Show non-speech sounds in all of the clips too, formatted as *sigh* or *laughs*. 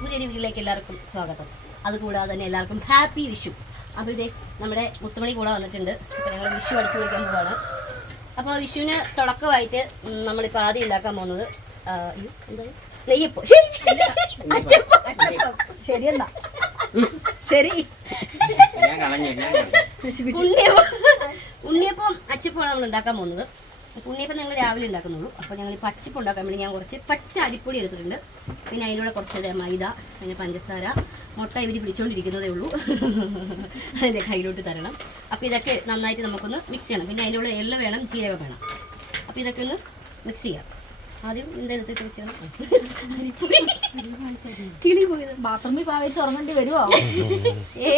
പുതിയൊരു വീട്ടിലേക്ക് എല്ലാവർക്കും സ്വാഗതം. അതുകൂടാതെ തന്നെ എല്ലാവർക്കും ഹാപ്പി വിഷു. അപ്പോൾ ഇതേ നമ്മുടെ മുത്തുമണി കൂടെ വന്നിട്ടുണ്ട്. അപ്പോൾ ഞങ്ങൾ വിഷു അടിച്ചു വിളിക്കാൻ പോവാണ്. അപ്പോൾ വിഷുവിന് തുടക്കമായിട്ട് നമ്മളിപ്പോൾ ആദ്യം ഉണ്ടാക്കാൻ പോകുന്നത് നെയ്യപ്പോ. ശരിയെന്നാ. ശരി. ഉണ്ണിയപ്പം ഉണ്ണിയപ്പം അച്ചപ്പമാണ് നമ്മൾ ഉണ്ടാക്കാൻ പോകുന്നത്. ഉണ്ണിയപ്പം ഞങ്ങൾ രാവിലെ ഉണ്ടാക്കുന്നുള്ളൂ. അപ്പോൾ ഞങ്ങൾ പച്ചപ്പ് ഉണ്ടാക്കാൻ വേണ്ടി ഞാൻ കുറച്ച് പച്ച അരിപ്പൊടി എടുത്തിട്ടുണ്ട്. പിന്നെ അതിലൂടെ കുറച്ച് മൈദ പിന്നെ പഞ്ചസാര മുട്ട ഇവർ പിടിച്ചുകൊണ്ടിരിക്കുന്നതേ ഉള്ളൂ. അതിന്റെ കയ്യിലോട്ട് തരണം. അപ്പോൾ ഇതൊക്കെ നന്നായിട്ട് നമുക്കൊന്ന് മിക്സ് ചെയ്യണം. പിന്നെ അതിന്റെ കൂടെ എള്ള് വേണം ജീരകം വേണം. അപ്പോൾ ഇതൊക്കെ ഒന്ന് മിക്സ് ചെയ്യാം. ആദ്യം എന്തെടുത്തിട്ട് വെച്ചാൽ കിളി പോയത് ബാത്റൂമിൽ പാവിച്ച് ഉറങ്ങേണ്ടി വരുമോ ഏ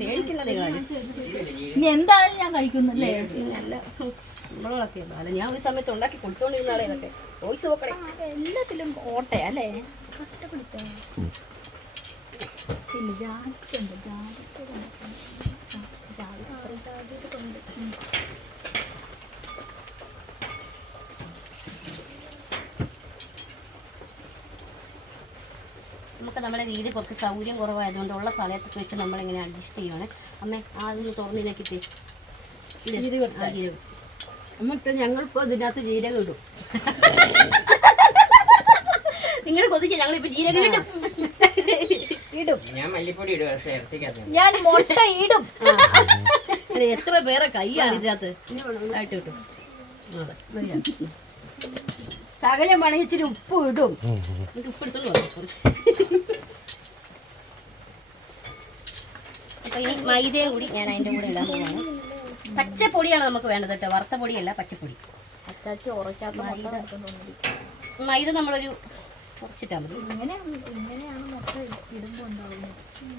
പേടിക്കുന്ന നിങ്ങളാണ് ഇനി എന്തായാലും ഞാൻ കഴിക്കുന്നല്ലേ നല്ല നമ്മളൊക്കെ അല്ല ഞാൻ ഒരു സമയത്ത് ഉണ്ടാക്കി ഇതൊക്കെ. വോയിസ് നോക്കണേ. എല്ലാത്തിലും അല്ലേ? കട്ട പിടിച്ചോ? പിന്നെ ജാതിക്കുണ്ട് ജാതിക്കുണ്ട് ജാതി അത്ര ജാതിയൊക്കെ ഉണ്ട് നമുക്ക് നമ്മുടെ വീട് കുറച്ച് സൗകര്യം കുറവായതുകൊണ്ട് ഉള്ള സ്ഥലത്തൊക്കെ വെച്ച് നമ്മളിങ്ങനെ അഡ്ജസ്റ്റ് ചെയ്യുവാണ്. അമ്മേ അതൊന്ന് ആ നോക്കിട്ടേ എന്നിട്ട് ഞങ്ങളിപ്പോ ഇതിനകത്ത് ജീരക ഇടും. നിങ്ങൾ കൊതിച്ച് ഞങ്ങളിപ്പോ ജീരകം ഇടും. ഇടും. ഞാൻ മല്ലിപ്പൊടി ഇടും പക്ഷെ ഇറച്ചിക്കകത്ത് ഞാൻ മുട്ട ഇടും. ഇത് എത്ര പേരെ കൈയാണ് ഇതിനകത്ത്? ആയിട്ട് കിട്ടും ശകലം വേണമെങ്കിൽ ഇച്ചിരി ഉപ്പ് ഇടും. എന്നിട്ട് ഉപ്പെടുത്തോണ്ട് വന്നു കുറച്ച്. അപ്പൊ ഇനി മൈദയും കൂടി ഞാൻ അതിന്റെ കൂടെ ഇടാൻ പോവാണ്. പച്ചപ്പൊടിയാണ് നമുക്ക് വേണ്ടത് കേട്ടോ. വറുത്ത പൊടിയല്ല പച്ചപ്പൊടി. മൈദ. നമ്മളൊരു കുറച്ചിട്ടാൽ മതി. ഇങ്ങനെയാണ് ഇങ്ങനെയാണ് മുട്ട ഇടുമ്പോൾ ഉണ്ടാവുന്നത്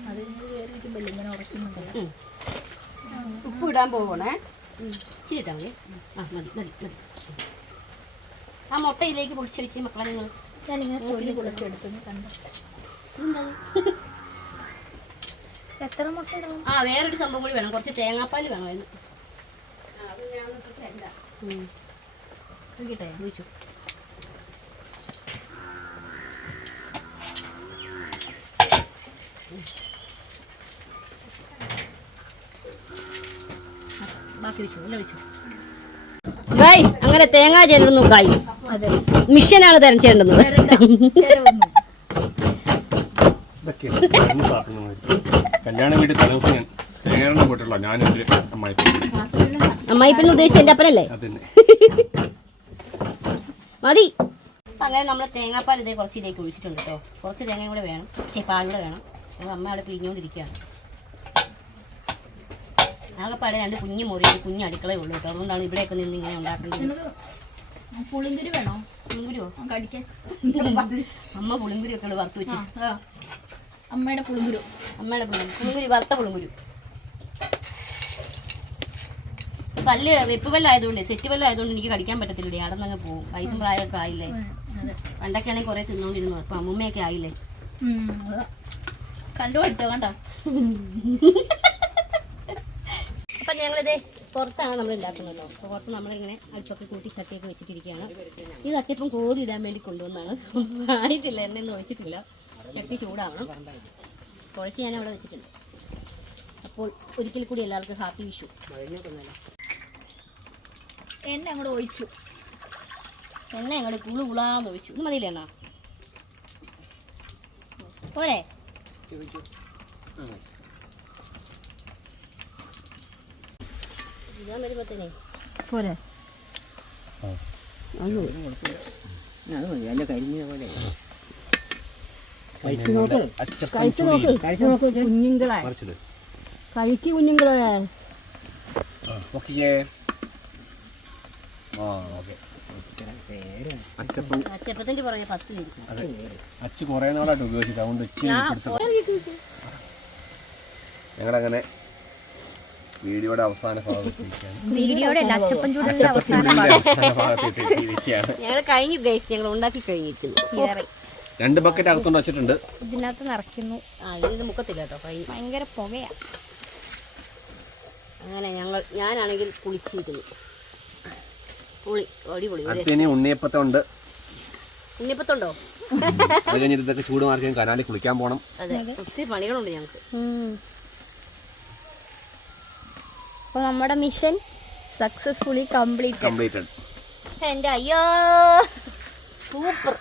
അത് ഇങ്ങനെ കയറിയിരിക്കുമ്പോൾ ഇങ്ങനെ ഉറക്കുന്നുണ്ട് ഉപ്പ് ഇടാൻ പോവണേ ഇച്ചിരി ഇട്ടാൽ മതി. ആ മതി മതി മതി. ആ മുട്ട ഇതിലേക്ക് പൊടിച്ചടിച്ച് മക്കളെ നിങ്ങൾ. ഞാനിങ്ങനെ കണ്ടു? എത്ര മുട്ട ഇടണം? ആ വേറൊരു സംഭവം കൂടി വേണം. കുറച്ച് തേങ്ങാപ്പാൽ വേണം ഗായ് അങ്ങനെ തേങ്ങാ ചേരുന്നു ഗായ് മിഷ്യനാണ് മിഷനാണ് ദിവസം ഞാൻ കല്യാണ വീട്ടിൽ തലേദിവസം ഞാൻ തേങ്ങാറെണ്ണം പോയിട്ടുള്ള ഞാനും ഒരു അമ്മായി അമ്മായി പിന്നെ ഉദ്ദേശിച്ച എന്റെ അപ്പനല്ലേ? അതന്നെ. മതി. അങ്ങനെ നമ്മൾ തേങ്ങാപ്പാൽ ഇതേ കുറച്ച് ഇതേക്ക് ഒഴിച്ചിട്ടുണ്ട് കേട്ടോ. കുറച്ച് തേങ്ങയും കൂടെ വേണം. ചേ പാൽ കൂടെ വേണം. അമ്മ അവിടെ പിഴിഞ്ഞുകൊണ്ടിരിക്കുകയാണ് ആകെപ്പാടെ രണ്ട് കുഞ്ഞു മുറി ഒരു കുഞ്ഞു അടുക്കളയേ ഉള്ളൂ കേട്ടോ. അതുകൊണ്ടാണ് ഇവിടെയൊക്കെ നിന്ന് ഇങ്ങനെ ഉണ്ടാക്കേണ്ടത്. പുളിങ്കുരു വേണോ? പുളിങ്കുരുവോ? കടിക്കാൻ *laughs* അമ്മ പുളിങ്കുരുവൊക്കെ ഒക്കെ വറുത്ത് വെച്ചു. ആ. അമ്മയുടെ പുളിങ്കുരു. അമ്മയുടെ പുളിങ്കുരു. പുളിങ്കുരു വറുത്ത പുളിങ്കുരു. പല്ല് വെപ്പ് പല്ലായതുകൊണ്ട് സെറ്റ് പല്ലായതുകൊണ്ട് എനിക്ക് കടിക്കാൻ പറ്റത്തില്ലേ അടന്നങ്ങ് പോകും വയസ്സും പ്രായമൊക്കെ ആയില്ലേ? പണ്ടൊക്കെ ആണെങ്കിൽ കുറെ തിന്നോണ്ടിരുന്നു അപ്പൊ അമ്മൂമ്മയൊക്കെ ആയില്ലേ. കണ്ടു പഠിച്ചോ കണ്ട? അപ്പൊ ഞങ്ങളിത് പുറത്താണ് നമ്മൾ ഉണ്ടാക്കുന്നല്ലോ അപ്പൊ അപ്പോൾ പുറത്ത് നമ്മളിങ്ങനെ അടുപ്പൊക്കെ കൂട്ടി ചട്ടിയൊക്കെ വെച്ചിട്ടിരിക്കുകയാണ്. ഈ തട്ടിപ്പം കോരി ഇടാൻ വേണ്ടി കൊണ്ടുവന്നാണ്. ആയിട്ടില്ല എന്നെ ഒഴിച്ചിട്ടില്ല. ചട്ടി ചൂടാവണം. കുഴച്ച് ഞാൻ അവിടെ വെച്ചിട്ടുണ്ട്. അപ്പോൾ ഒരിക്കൽ കൂടി എല്ലാവർക്കും ഹാപ്പി വിഷു. എണ്ണ അങ്ങോട്ട് ഒഴിച്ചു. എണ്ണ അങ്ങോട്ട് കുളു കുളാന്ന് ഒഴിച്ചു. ഇത് മതിയില്ല എണ്ണ? പോരെ? ഇതാ വരുമ്പോഴത്തേനെ പോരെ? അത് മതി അല്ല കരിഞ്ഞ പോലെ കഴിച്ചു നോക്ക്. കഴിച്ചു നോക്ക് കുഞ്ഞുങ്ങളെ. കഴിക്ക് കുഞ്ഞുങ്ങളെ. ഓക്കെ ആ ഓക്കെ. അച്ചപ്പം അച്ചപ്പത്തിന്റെ പുറകെ പത്ത് പേര്. അതെ. അച്ച് കുറേ നാളായിട്ട് ഉപയോഗിച്ചിട്ട് അതുകൊണ്ട് ഇച്ചിരി ഞങ്ങളങ്ങനെ വീഡിയോയുടെ അവസാന വീഡിയോയുടെ ഞങ്ങൾ കഴിഞ്ഞു ഗൈസ് ഞങ്ങൾ ഉണ്ടാക്കി കഴിഞ്ഞിരിക്കുന്നു. രണ്ട് ബക്കറ്റ് അകത്തോണ്ട് വെച്ചിട്ടുണ്ട്. ഇതിനകത്ത് നിറയ്ക്കുന്നു. ആ ഇത് മുക്കത്തില്ല കേട്ടോ ഭയങ്കര പുകയാ. അങ്ങനെ ഞങ്ങൾ ഞാനാണെങ്കിൽ കുളിച്ചിരിക്കുന്നു. കുളി അടിപൊളി അടുത്ത ഇനി ഉണ്ണിയപ്പത്തുണ്ട്? ഉണ്ണിപ്പത്തുണ്ടോ അത് കഴിഞ്ഞിട്ട് ഇതൊക്കെ ചൂട് മാറി കനാലിൽ കുളിക്കാൻ പോണം. അതെ ഒത്തിരി പണികളുണ്ട് ഞങ്ങൾക്ക്. അപ്പോൾ നമ്മുടെ മിഷൻ സക്സസ്ഫുള്ളി കംപ്ലീറ്റ് കംപ്ലീറ്റഡ്. എന്റെ അയ്യോ സൂപ്പർ.